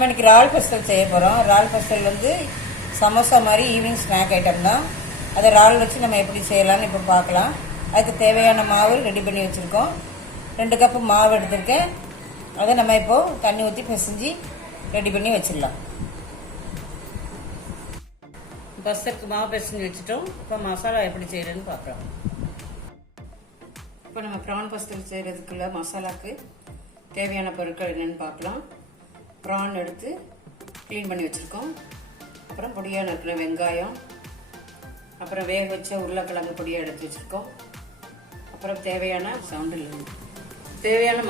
நம்ம இன்னைக்கு இறால் பஸ்தல் செய்ய போகிறோம். இறால் பஸ்தல் வந்து சமோசா மாதிரி ஈவினிங் ஸ்நாக் ஐட்டம் தான். அதை இறால் வச்சு நம்ம எப்படி செய்யலாம்னு இப்போ பார்க்கலாம். அதுக்கு தேவையான மாவு ரெடி பண்ணி வச்சுருக்கோம். 2 கப்பு மாவு எடுத்திருக்கேன். அதை நம்ம இப்போது தண்ணி ஊற்றி பிசைஞ்சு ரெடி பண்ணி வச்சிடலாம். பஸ்தலுக்கு மாவு பிசைஞ்சு வச்சுட்டோம். இப்போ மசாலா எப்படி செய்கிறதுன்னு பார்க்குறோம். இப்போ நம்ம ப்ரான் பஸ்தல் செய்கிறதுக்குள்ள மசாலாவுக்கு தேவையான பொருட்கள் என்னென்னு பார்க்கலாம். ப்ரான் எடுத்து க்ளீன் பண்ணி வச்சுருக்கோம். அப்புறம் பொடியாக நறுக்கின வெங்காயம், அப்புறம் வேக வச்ச உருளைக்கிழங்கு பொடியாக எடுத்து வச்சுருக்கோம். அப்புறம் தேவையான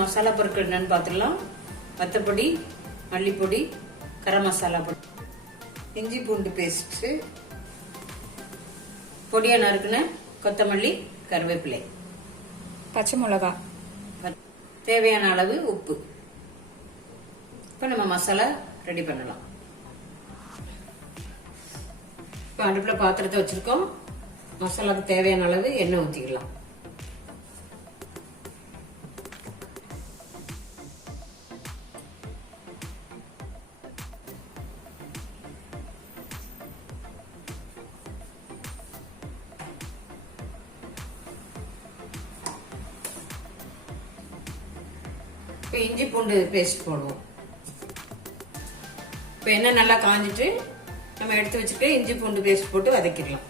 மசாலா பொருட்கள் என்னென்னு பார்த்துக்கலாம். வத்தப்பொடி, மல்லிப்பொடி, கரம் மசாலா பொடி, இஞ்சி பூண்டு பேஸ்ட்டு, பொடியாக நறுக்கின கொத்தமல்லி, கருவேப்பிலை, பச்சை மிளகா, தேவையான அளவு உப்பு. இப்போ நம்ம மசாலா ரெடி பண்ணலாம். இப்போ அடுப்பில் பாத்திரத்தை வச்சுருக்கோம். மசாலாவுக்கு தேவையான அளவு எண்ணெய் ஊற்றிக்கலாம். இப்போ இஞ்சி பூண்டு பேஸ்ட் போடுவோம். இப்போ எண்ணெய் நல்லா காஞ்சிட்டு நம்ம எடுத்து வச்சுட்டு இஞ்சி பூண்டு பேஸ்ட் போட்டு வதக்கிடலாம்.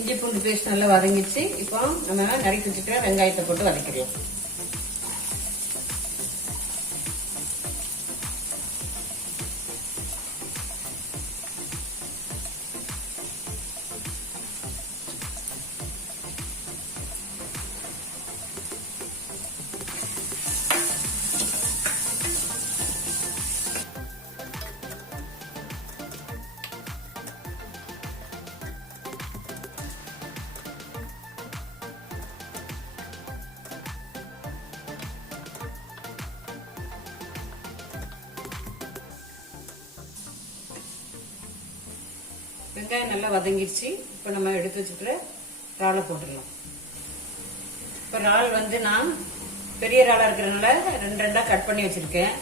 இஞ்சி பூண்டு பேஸ்ட் நல்லா வதங்கிச்சு. இப்போ நம்ம நறுக்கி வச்சுக்கிற வெங்காயத்தை போட்டு வதக்கிடலாம். வெங்காயம் நல்லா வதங்கிடுச்சு. இப்போ நம்ம எடுத்து வச்சுக்கிற இறாலை போட்டுடலாம். இப்போ இறால் வந்து நான் பெரிய இறாலா இருக்கிறதுனால 2 கட் பண்ணி வச்சிருக்கேன்.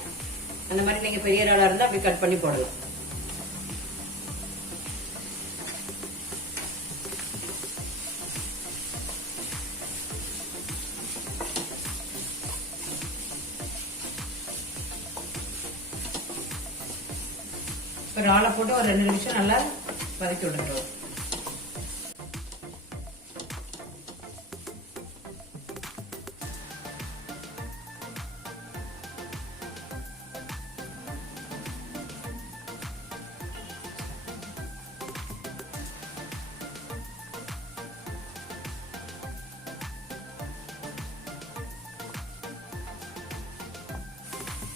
அந்த மாதிரி நீங்க பெரிய இறாலா இருந்தா அப்படி கட் பண்ணி போடலாம். இப்போ இறாலை போட்டு ஒரு 2 நிமிஷம் நல்லா வதக்கி விட்டுறோம்.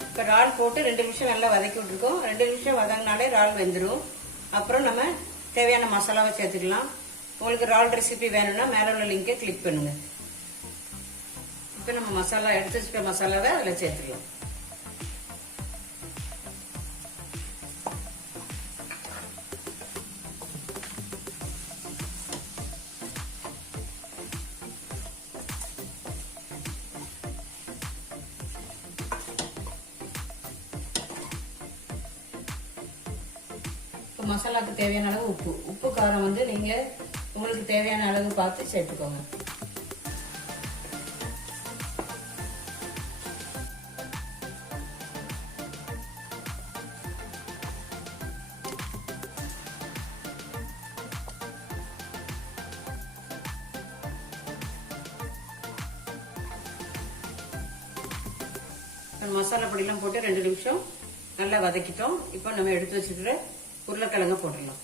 இப்போ இறால் போட்டு 2 நிமிஷம் நல்லா வதக்கி விட்டுருக்கோம். 2 நிமிஷம் வதங்கினாலே இறால் வெந்துடும். அப்புறம் நம்ம தேவையான மசாலாவை சேர்த்துக்கலாம். உங்களுக்கு இறால் ரெசிபி வேணும்னா மேல உள்ள லிங்கை கிளிக் பண்ணுங்க. இப்போ நம்ம மசாலா எடுத்து வச்சுக்க மசாலாவை அதில் சேர்த்துக்கலாம். மசாலாவுக்கு தேவையான அளவு உப்பு காரம் வந்து நீங்க உங்களுக்கு தேவையான அளவு பார்த்து சேர்த்துக்கோங்க. மசாலா பொடியெல்லாம் போட்டு 2 நிமிஷம் நல்லா வதக்கிட்டோம். இப்போ நம்ம எடுத்து வச்சுக்கிற உருளைக்கிழங்க போட்டுடலாம்.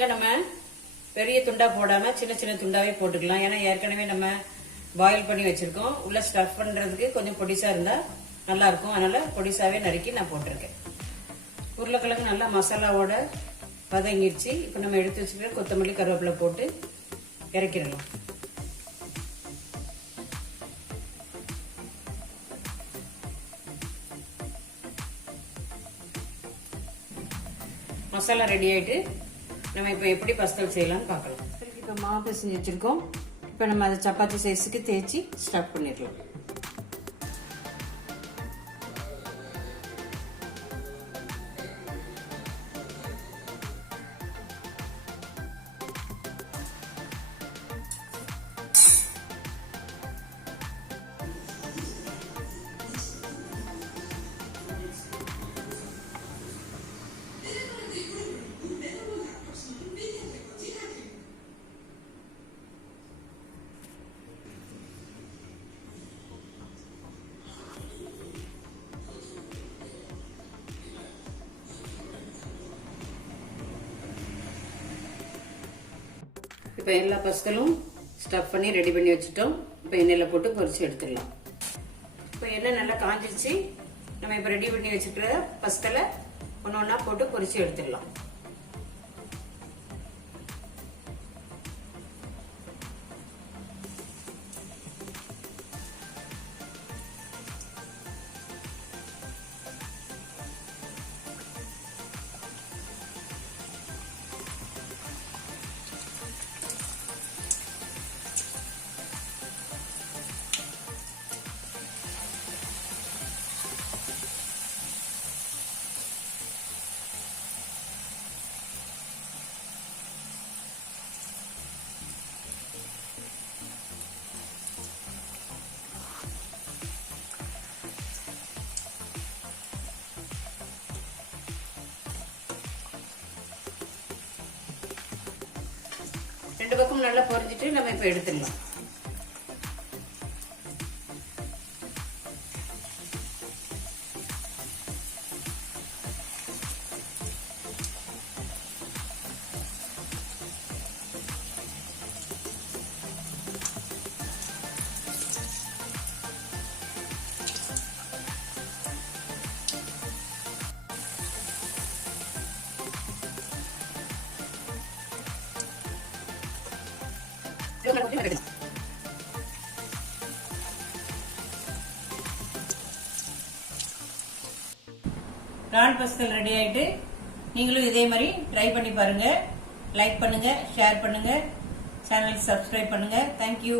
உருளைக்கிழங்க நம்ம பெரிய துண்டா போடாம சின்ன சின்ன துண்டாவே போட்டுக்கலாம். ஏன்னா ஏற்கனவே நம்ம பாயில் பண்ணி வச்சிருக்கோம். உள்ள ஸ்டஃப் பண்றதுக்கு கொஞ்சம் பொடிசா இருந்தா நல்லா இருக்கும். அதனால பொடிசாவே நறுக்கி நான் போட்டிருக்கேன். உருளைக்கிழங்கு நல்லா மசாலாவோட வதங்கிடுச்சு. இப்ப நம்ம எடுத்து வச்சுக்கிற கொத்தமல்லி கருவேப்பிலை போட்டு இறக்கிடலாம். மசாலா ரெடி ஆயிட்டு நம்ம இப்ப எப்படி பஸ்தல் செய்யலாம்னு பார்க்கலாம். இப்ப மாவு பிசைஞ்சு வச்சிருக்கோம். இப்ப நம்ம அதை சப்பாத்தி சைஸுக்கு தேய்ச்சி ஸ்டஃப் பண்ணிடலாம். இப்போ எல்லா பஸ்தலும் ஸ்டஃப் பண்ணி ரெடி பண்ணி வச்சுட்டோம். இப்போ எண்ணெயில போட்டு பொரிச்சு எடுத்துடலாம். இப்போ எண்ணெய் நல்லா காஞ்சிருச்சு. நம்ம இப்போ ரெடி பண்ணி வச்சுக்கிற பஸ்தலை ஒன்று ஒன்றா போட்டு பொரிச்சு எடுத்துடலாம். ரெண்டு பக்கம் நல்லா பொரிஞ்சிட்டு நம்ம இப்ப எடுத்துடலாம். ரால் பஸ்தல் ரெடி ஆயிட்டு நீங்களும் இதே மாதிரி ட்ரை பண்ணி பாருங்க. லைக் பண்ணுங்க, ஷேர் பண்ணுங்க, சேனல் சப்ஸ்கிரைப் பண்ணுங்க. தேங்க்யூ.